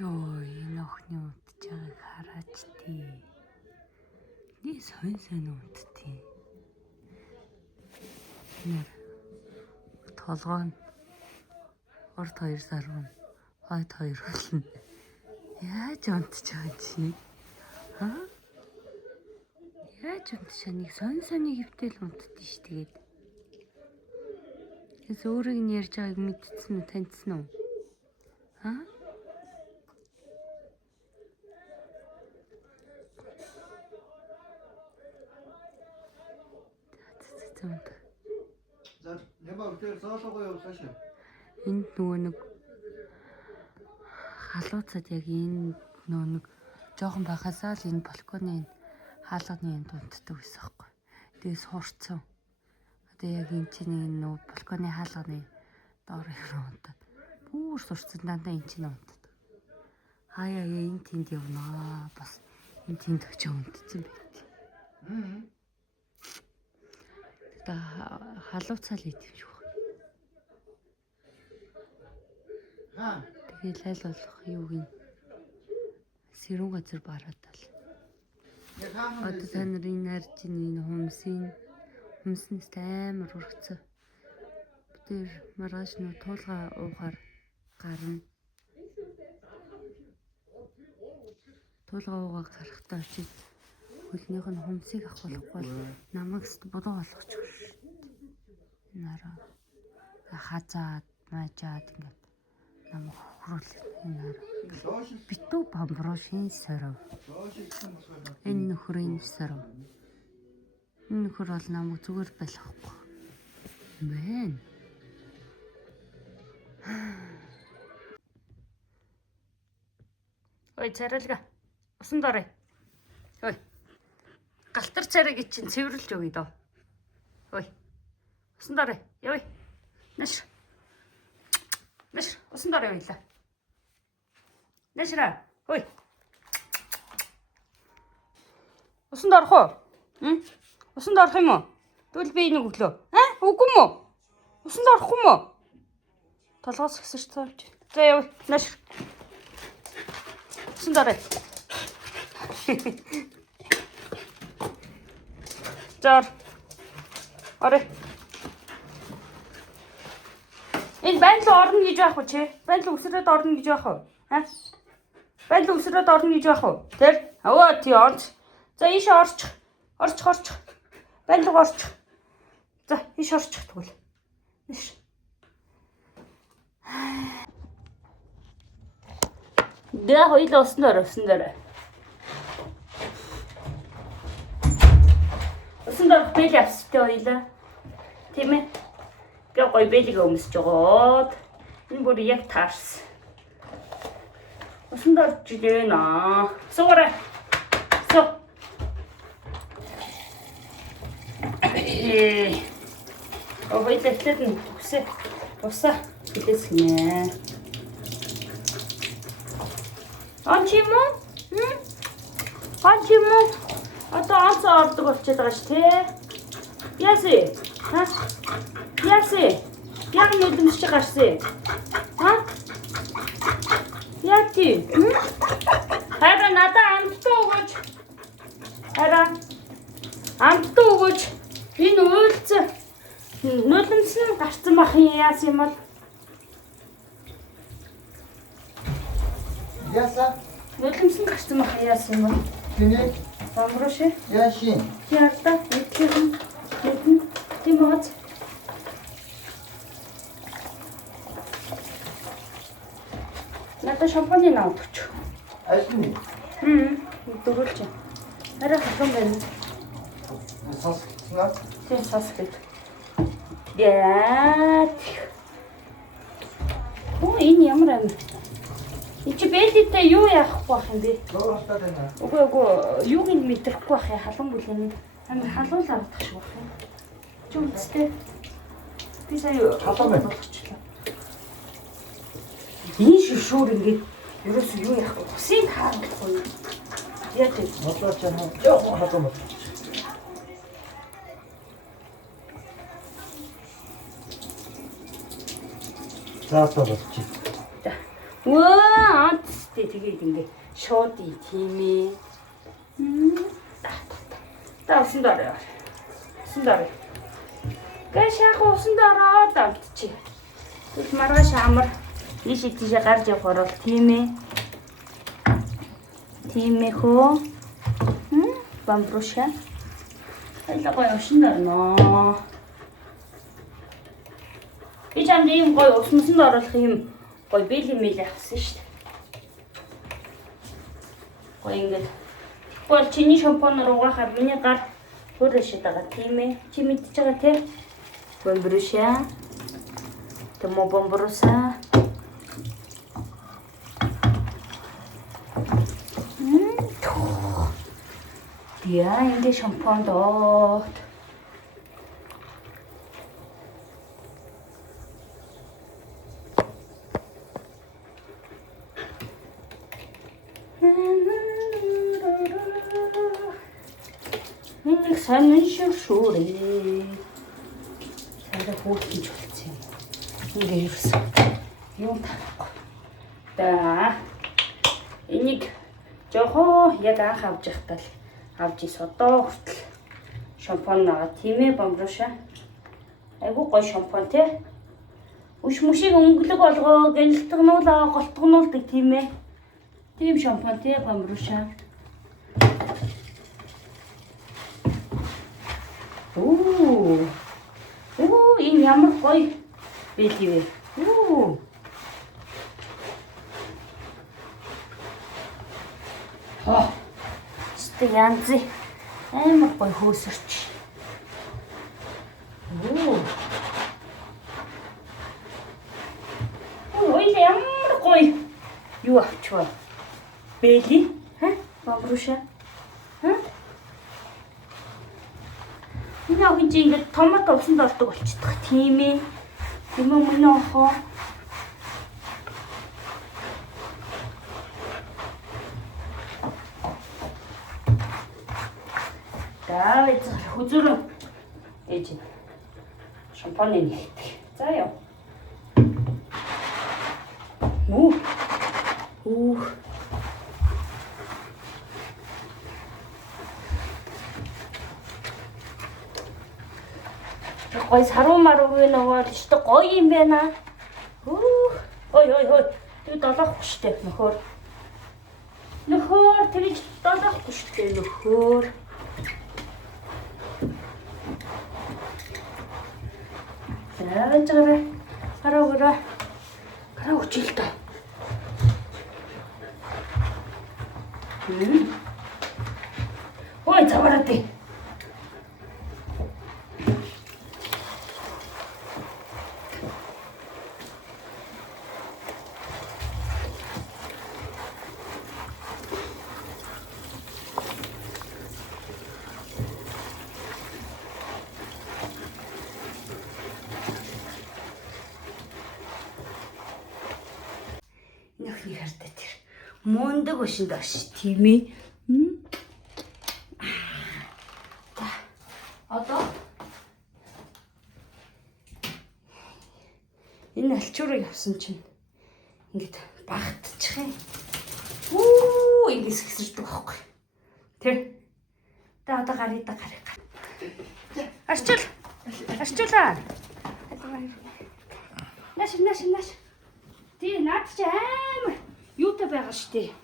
Йоо, энэ охины унтж байгааг хараач тий. Ни сонь унтдیں۔ Нэр толгой нь орд 2 сарвна, хойд 2 болно. Яаж унтж байгаа чи? Аа? Яаж унтж нэг сонь хөвтэй л унтдیں ш тэгээд. Тэс өөрийг нь ярьж байгааг мэдсэн үү, таньсан уу? Аа? За, ямар үгээр зоолоогоо явуулсан шээ. Энд нөгөө нэг халууцад яг энэ нөгөө нэг жоохон байхасаа л энэ балконы хаалганы энд унтдаг байсан байхгүй. Тэгээ суурцсан. Одоо яг энэ чинь энэ нөгөө балконы хаалганы доор ирээ унтаад. Бүр сурцсан дандаа энэ чинь унтдаг. Хаяа энэ тэнд явнаа. Бас энэ тэнд очиж унтцсан байт. Та халууцаал идэв шүү. Тэгээд айл болох юуг нь сэрүүн газар бараадал. Одоо та нарын нарж энэ хүмснээс амар ургацсан. Тэр маргааш нь туулга уугаар гарна. Туулга уугаа гарахтаа очиж хөлнийх нь хүмсийг авахгүй намайг бодоо болгочих шүү. Нараа хазаад маажаад ингээд намайг хөрөл энэ битүү бамбруу шин соров. Энэ нөхрийн соров. Энэ нөхөр бол намайг зүгээр байлгахгүй. Мэн. Ой царилга. Усан дорой. Ой. Галтар царайг чинь цэвэрлж өгье доо. Ой. Усан дорой. Явъя. Нэш. Усан дорой явъя. Нэшра. Ой. Усан дорох уу? Усан дорох юм уу? Тэгвэл би энийг өглөө. Үгүй юм уу? Усан дорохгүй юм уу? Толгоос гисэж цаавч. За явъя. Нэш. Усан дорой. Зар. Орой. Энэ байнал орно гэж яах вэ чи? Байнал өсрөөд орно гэж яах вэ? Байнал өсрөөд орно гэж яах вэ? Тэр? Аваа тий онц. За ийшээ орчих. Байнал орчих. За ийш орчих тэгвэл. Ийш. Дэ хоёул усан дорой. Усан дорох бэл австай хоёлаа. Тийм ээ. Гэ гой бэлийг өмсөж жоод. Энэ бүр яг таарс. Усан дорж дээнэ. Суура. Суу. Хоёлаа эхлээд нь үсээ. Усаа хэлээсгэнэ. Анчимо? Анчимо? Одоо анц ордог болчиход байгаа ш тий. Яси? Яси? Яг нүдэмсч гарсан. Яти? Хараа надаа амттай өгөөч. Амттай өгөөч. Энэ уйлцсан. Нүдэмс нь гарсан бах яас юм бол. Яса? Нүдэмс нь гарсан бах яас юм бол. Тэний Бамбруши. яшин. Ярта, этгэн, тимоц. Надад шампаны наавч. Айсны. Дөрүүлж. Арай хатан байна. Сонсгосноо. Тийм сонсгоо. Яа. Энэ ямар юм? Энд чи бэлдтэй юу яахгүй байх юм бэ? Зоортой байна. Үгүй юуг нь мэдрэхгүй байх юм халуун бүлээн. Амар халуул авах шиг байх юм. Чи үстэй. Би сая халуун болгочлаа. Энэ шишүүр ингээд ерөөсөө юу яах вэ? Хусын хаагдахгүй. Яаж вэ? Модлоо чанаа. Яа халуун бол. За болчих. Ваа, анцтэй. Тэ тэгээд ингээ шууд тийм ээ. Та усан дорой. Усан дорой. Гэ шахуу усан дорой давтчих. Тэг маргааш амар ийш тийшээ гарч явахаар бол тийм ээ. Тийм ээ хөө. Бамбруша. Айлгаа гоё усан дорно. Би чамд ийм гоё усмсанд оруулах юм гоё бэлэн мэлээ авсан шүү дээ. Гоё ингээд. Бол чиний шампунаар угаахаар миний гар хөрөшөд байгаа тийм ээ. Чи мэдчихэж байгаа тийм. Бамбруша. Тэмо бамбруса. Яа, энэ шампунь доо. Энийг сонин шүршүрээ. Сарай хөөрхөж болцсон юм. Ингээ юусэн. Юм таахгүй. За. Энийг жохоо яг анх авч явахдаа л авч ис одоо хүртэл шампунь байгаа тийм ээ бамбруша. Айгуу гоё шампунь тий. Үш мушиг өнгөлөг болгоо гялтгнуулаа голтгнуулдаг тийм ээ. Тийм шампунь тий бамбруша. Оо энэ ямар гоё бэлий вэ? Оо. Янз амар гоё хөөсөрч. Ой ямар гоё юу авчваа. Бэли? Бамбруша? Энэ охин чи ингээд томат усанд ордог болчихдог тийм ээ. Тийм үү мөн охоо. За хүзүүр ээж шампунь нэгтгэх. За яа. Гой саруу марууг нөгөө л шүү дээ гоё юм байна. Ой. Юу долоохгүй шүү дээ нөхөр. Нөхөр тэрийг долоохгүй шүү дээ нөхөр. Жаараа гараа өчил та. Ой завараа тий. Нөхний хартай тэр мундаг өшин доош тийм ээ. Одоо энэ алчуурыг авсан чинь ингээд багтчих юм. Ингээс хэсэрдэг байхгүй. Тэ. Тэ одоо гарыг. Арчуулаа. Наш. Тий наад чи амар юутай байгаа штэ.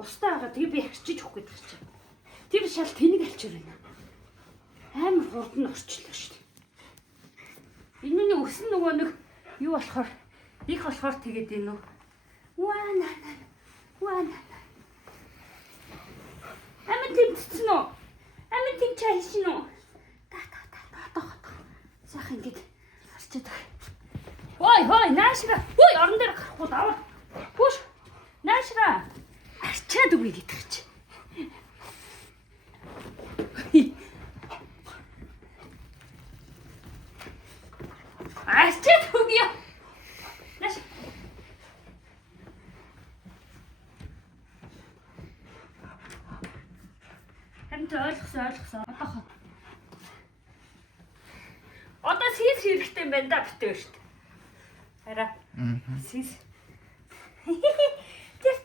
Устаа байгаа тэгээ би арчиж өгөх гэдэг чинь. Тэр шал тэнэг алчуур байна. Амар хурдан орчлоо штэ. Энэ нь өсөн нөгөө нэг юу болохоор их болохоор тэгээд энэ үү. Ваа. Амин тэмцсэн үү? Амин тэмчээсэн үү? Та. Сайхан ингэж арчиж байгаа. Ой, наашра. Ой, орон дээр гарахгүй даваа. Пуш. Наашра. Арчаад үгүй гэдэг чи. Арчаад үгүй. Нааш. Харин ойлгосон. Одоо сийс хэрэгтэй юм байна да битээ шүү дээ. Хараа. Сийс. Тэр.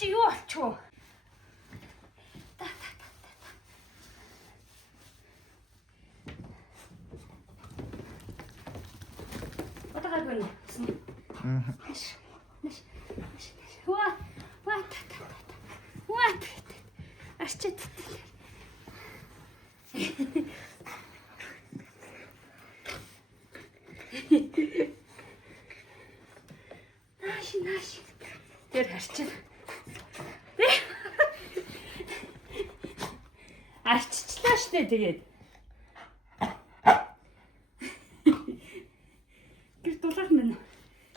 чи юу болчихв? Отагаар гэнэ. Ва. Арчид. Нааш. Тэр арчид. Арччлаа штэ тэгээд. Гэр дулаах мэн.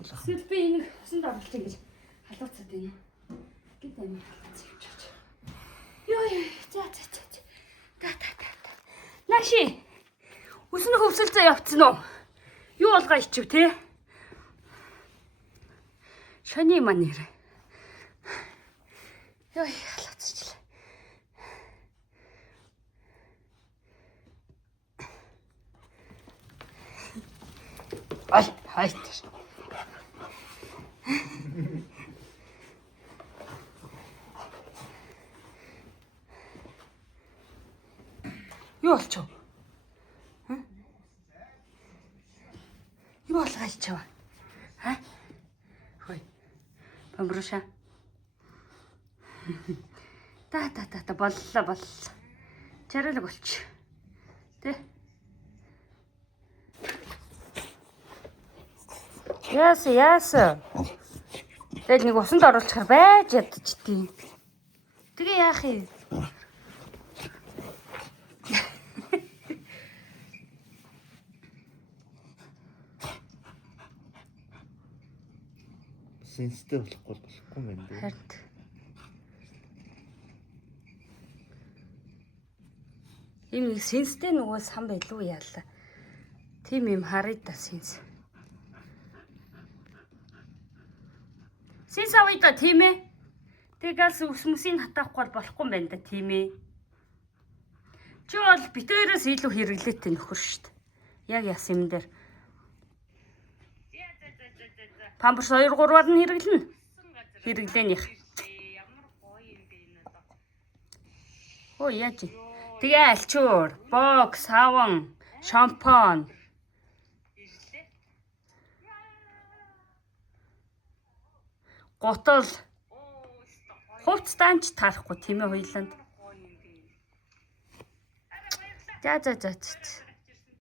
Эсвэл би энийг усанд оруулах гэж халууцаад байна. Гэт амир халууцаа явж чаж. Йоо. За. Нааши. Үснэ хөвсөлцөө явцсан уу? Юу болгоо ичв те? Шаны манер. Йоо, халууцчихлаа. Ай, хайт. Юу болчихв? Юу болгоочив? Ха? Хөөе. Бамбруша. Та боллоо. Чаралаг болчих. Тэ? Яаса. Тэгэл нэг усанд оруулчихар байж ядчихтий. Тэгээ яах юм? Сенстэй болохгүй юм байна. Харин. Ийм нэг сенстэй нөгөө сан байлгүй яалаа. Тим юм харъя да сенс. Сенс авъя да тийм ээ. Тэгээс үсмүсийг хатаахгүй болохгүй юм байна да тийм ээ. Чи бол битээрээс илүү хэрэглээтэй нөхөр шүү дээ. Яг яс юм дээр. Памперс 2-3-аар нь хэрэглэнэ. Хэрэглээнийх. Оо яаж. Тэгээ альчуур, бокс, саван, шампань. Готол. Хувцстанч тарахгүй тийм ээ хоёланд. За.